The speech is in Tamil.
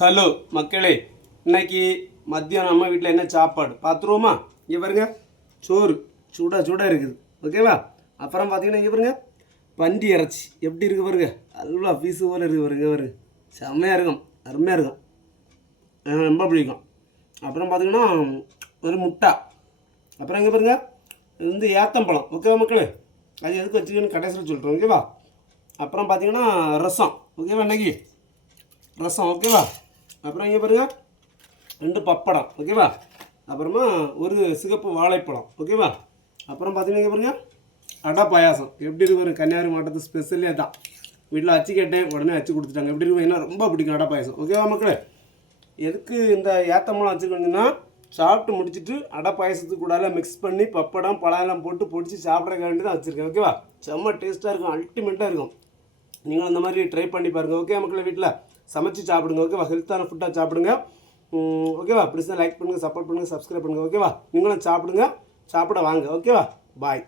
ஹலோ மக்களே, இன்னைக்கு மதியம் நம்ம வீட்டில் என்ன சாப்பாடு பார்த்துருவோமா? இங்கே பாருங்க, சோறு சூடாக இருக்குது, ஓகேவா? அப்புறம் பார்த்தீங்கன்னா இங்கே பாருங்க, பண்டி இறைச்சி எப்படி இருக்குது பாருங்க, அல்வா பீஸு போல் இருக்குது பாருங்க. பாருங்க, செம்மையாக இருக்கும், அருமையாக இருக்கும், எனக்கு ரொம்ப பிடிக்கும். அப்புறம் பார்த்தீங்கன்னா ஒரு முட்டை. அப்புறம் இங்கே பாருங்க, இது வந்து ஏத்தம்பழம், ஓகேவா மக்களே? அது எதுக்கு வச்சுக்கணும்னு கடைசியில் சொல்கிறோம், ஓகேவா? அப்புறம் பார்த்தீங்கன்னா ரசம், ஓகேவா? இன்னைக்கு ரசம், ஓகேவா? அப்புறம் இங்கே பாருங்கள், 2 பப்படம், ஓகேவா? அப்புறமா ஒரு சிகப்பு வாழைப்பழம், ஓகேவா? அப்புறம் பார்த்தீங்கன்னா இங்கே பாருங்கள், அடை பாயாசம் எப்படி இருக்கு பாருங்க, கன்னியாகுமரி மாவட்டத்து ஸ்பெஷலே தான். வீட்டில் அச்சு கேட்டேன், உடனே அச்சு கொடுத்துட்டாங்க. எப்படி இருக்கும், ஏன்னா ரொம்ப பிடிக்கும் அடை பாயாசம், ஓகேவா மக்களே? எதுக்கு இந்த ஏத்தம்பழம் வச்சுக்கோங்கன்னா, சாப்பிட்டு முடிச்சுட்டு அடை பாயசத்துக்கு கூட மிக்ஸ் பண்ணி பப்படம் பழம் போட்டு பொடிச்சு சாப்பிட்ற வேண்டி தான் வச்சுருக்கேன், ஓகேவா? செம்ம டேஸ்ட்டாக இருக்கும், அல்டிமேட்டாக இருக்கும். நீங்களும் அந்த மாதிரி ட்ரை பண்ணி பாருங்கள், ஓகே மக்களே? வீட்டில் சமைச்சு சாப்பிடுங்க, ஓகேவா? ஹெல்த்தான ஃபுட்டாக சாப்பிடுங்க, ஓகேவா? பிடிச்சா லைக் பண்ணுங்கள், சப்போர்ட் பண்ணுங்கள், சப்ஸ்கிரைப் பண்ணுங்கள், ஓகேவா? நீங்களும் சாப்பிடுங்க, சாப்பிட வாங்க, ஓகேவா? பாய்.